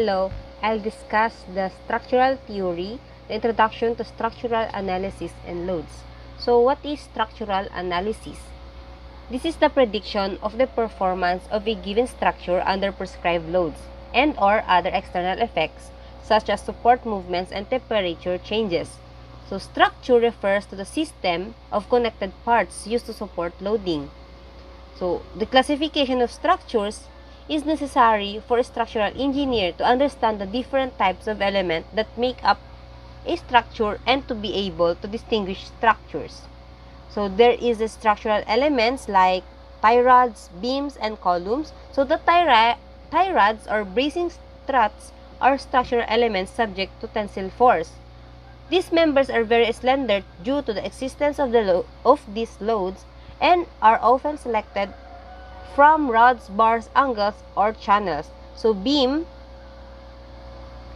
Hello, I'll discuss the structural theory, the introduction to structural analysis and loads. So what is structural analysis? This is the prediction of the performance of a given structure under prescribed loads and or other external effects such as support movements and temperature changes. So structure refers to the system of connected parts used to support loading. So the classification of structures is necessary for a structural engineer to understand the different types of elements that make up a structure and to be able to distinguish structures. So there is the structural elements like tie rods, beams, and columns. So the tie rods or bracing struts are structural elements subject to tensile force. These members are very slender due to the existence of these loads and are often selected from rods, bars, angles, or channels. So beam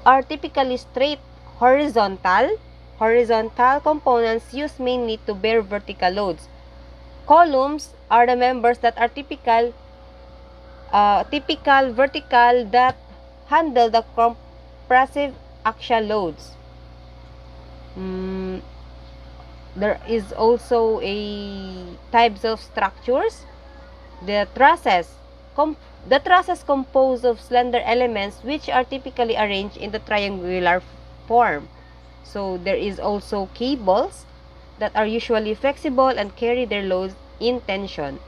are typically straight horizontal components used mainly to bear vertical loads. Columns are the members that are typical vertical that handle the compressive axial loads. There is also a types of structures. The trusses composed of slender elements which are typically arranged in the triangular form. So there is also cables that are usually flexible and carry their loads in tension.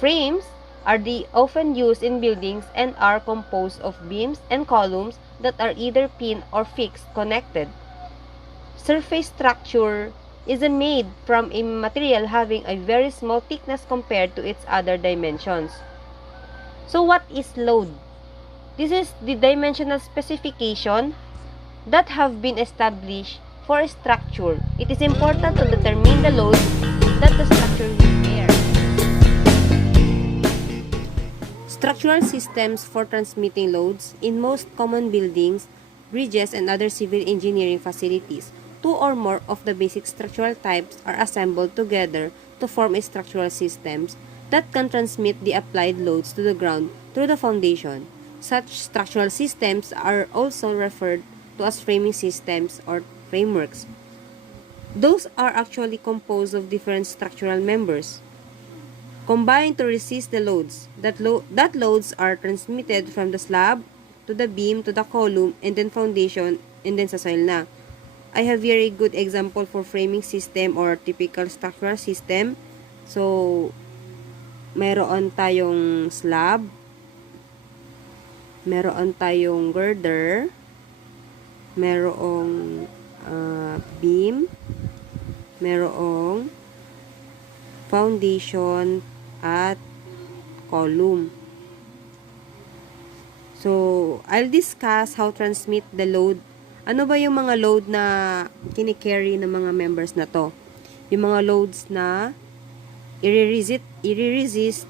Frames are often used in buildings and are composed of beams and columns that are either pinned or fixed connected. Surface structure is made from a material having a very small thickness compared to its other dimensions. So what is load? This is the dimensional specification that have been established for a structure. It is important to determine the load that the structure will bear. Structural systems for transmitting loads in most common buildings, bridges, and other civil engineering facilities. Two or more of the basic structural types are assembled together to form a structural systems that can transmit the applied loads to the ground through the foundation. Such structural systems are also referred to as framing systems or frameworks. Those are actually composed of different structural members combined to resist the loads. That loads are transmitted from the slab to the beam to the column and then foundation and then sa soil na. I have very good example for framing system or typical structural system. So, meron tayong slab, meron tayong girder, merong beam, merong foundation at column. So, I'll discuss how transmit the load. Ano ba yung mga load na kini-carry ng mga members na to? Yung mga loads na i-resist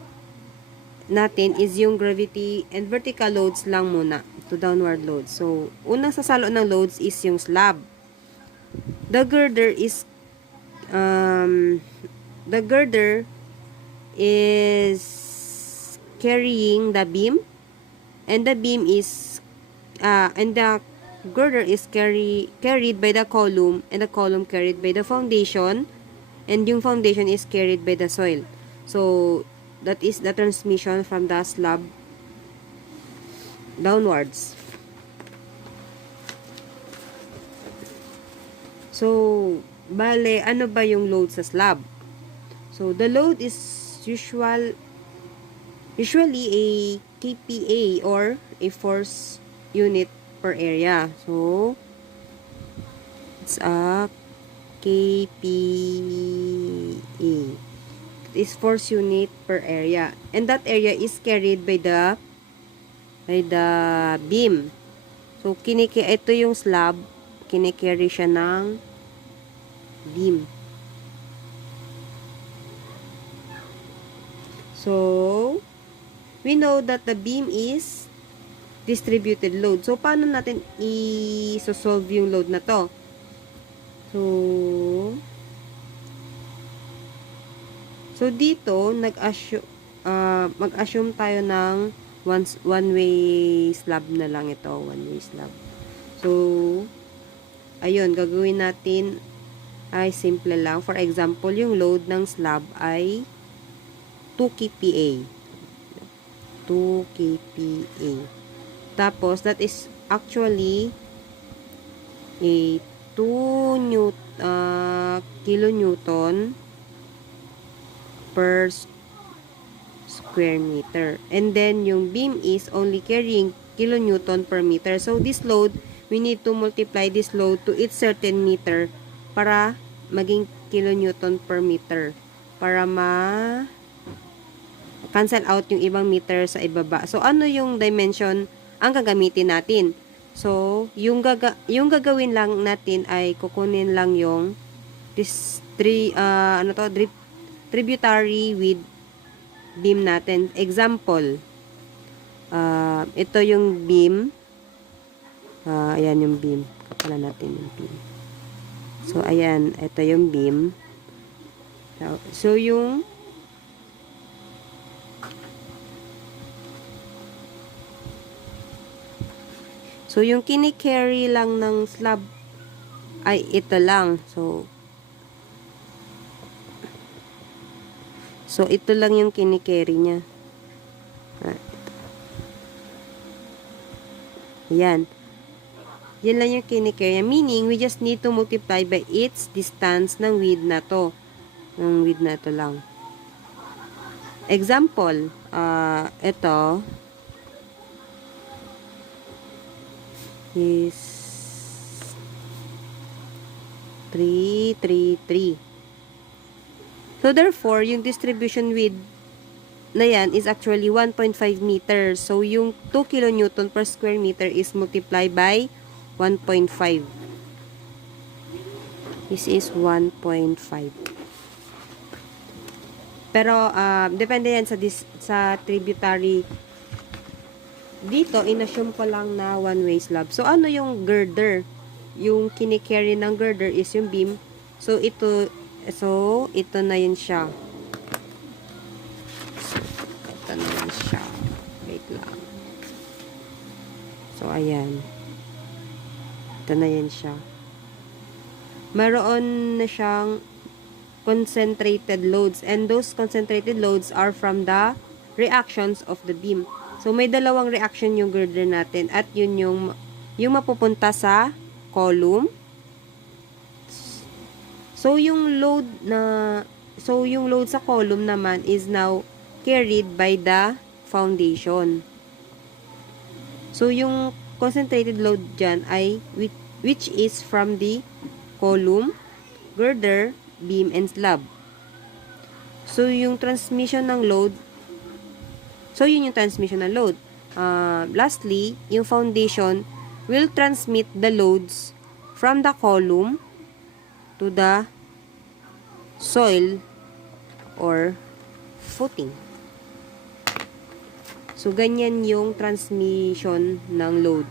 natin is yung gravity and vertical loads lang muna to downward loads. So, unang sasalo ng loads is yung slab. The girder is carrying the beam, and the beam is and the girder is carried by the column, and the column carried by the foundation, and yung foundation is carried by the soil. So that is the transmission from the slab downwards. So bale, ano ba yung load sa slab? So the load is usually a kPa or a force unit per area. So, it's a kPa. It is force unit per area. And that area is carried by the beam. So, ito yung slab, kinikerry siya ng beam. So, we know that the beam is distributed load. So, paano natin i-solve yung load na to? So dito, mag-assume tayo ng one-way slab na lang ito. One-way slab. So, ayun, gagawin natin ay simple lang. For example, yung load ng slab ay 2 kPa. 2 kPa. Tapos, that is actually a 2 kilonewton per square meter. And then, yung beam is only carrying kilonewton per meter. So, this load, we need to multiply this load to its certain meter para maging kilonewton per meter. Para cancel out yung ibang meter sa ibaba. So, ano yung dimension ang gagamitin natin? So, yung gagawin lang natin ay kukunin lang yung tributary with beam natin. Example, ito yung beam. Ayan yung beam. Kapalan natin yung beam. So, ayan. Ito yung beam. So, yung kini-carry lang ng slab ay ito lang. So, ito lang yung kini-carry niya. Yan. Yan lang yung kini-carry niya. Meaning, we just need to multiply by its distance ng width na to. Ng width na to lang. Example, ito is 333. So, therefore, yung distribution width na yan is actually 1.5 meters. So, yung 2 kilonewton per square meter is multiplied by 1.5. This is 1.5. Pero, depende yan sa tributary. Dito, inassume ko lang na one-way slab. So, ano yung girder? Yung kini-carry ng girder is yung beam. So, ito na yun siya. Ito na yun siya. Wait lang. So, ayan. Ito na yun siya. Meron na siyang concentrated loads. And those concentrated loads are from the reactions of the beam. So, may dalawang reaction yung girder natin. At yun yung mapupunta sa column. So, yung load sa column naman is now carried by the foundation. So, yung concentrated load dyan ay which is from the column, girder, beam, and slab. So, yung transmission ng load, yun yung transmission ng load. Lastly, yung foundation will transmit the loads from the column to the soil or footing. So, ganyan yung transmission ng load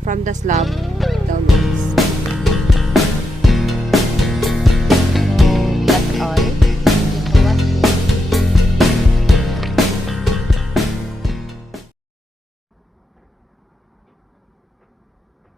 from the slab